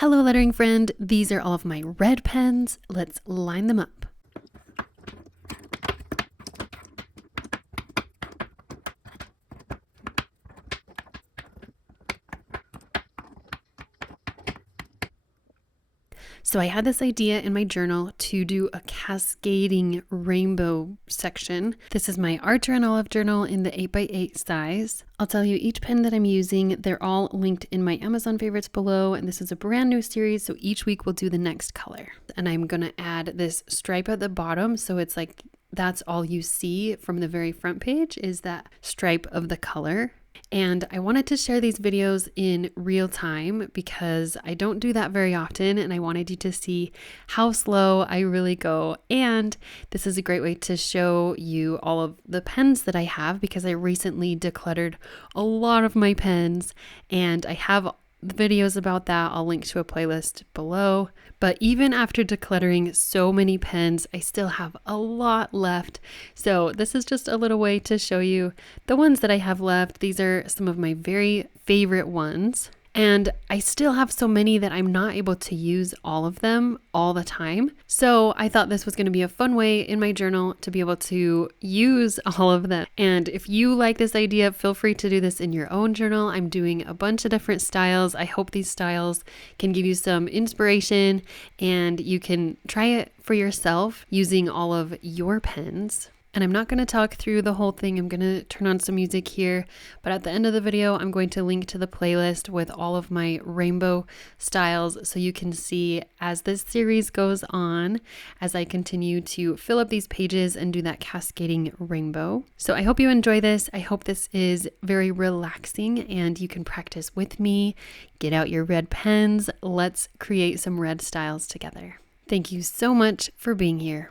Hello lettering friend, these are all of my red pens. Let's line them up. So I had this idea in my journal to do a cascading rainbow section. This is my Art and Olive journal in the 8x8 size. I'll tell you each pen that I'm using. They're all linked in my Amazon favorites below, and this is a brand new series, so each week we'll do the next color. And I'm gonna add this stripe at the bottom, so it's like that's all you see from the very front page is that stripe of the color. And I wanted to share these videos in real time because I don't do that very often, and I wanted you to see how slow I really go. And this is a great way to show you all of the pens that I have because I recently decluttered a lot of my pens, and I have videos about that. I'll link to a playlist below. But even after decluttering so many pens, I still have a lot left. So this is just a little way to show you the ones that I have left. These are some of my very favorite ones. And I still have so many that I'm not able to use all of them all the time. So I thought this was going to be a fun way in my journal to be able to use all of them. And if you like this idea, feel free to do this in your own journal. I'm doing a bunch of different styles. I hope these styles can give you some inspiration and you can try it for yourself using all of your pens. And I'm not going to talk through the whole thing. I'm going to turn on some music here. But at the end of the video, I'm going to link to the playlist with all of my rainbow styles so you can see as this series goes on, as I continue to fill up these pages and do that cascading rainbow. So I hope you enjoy this. I hope this is very relaxing and you can practice with me. Get out your red pens. Let's create some red styles together. Thank you so much for being here.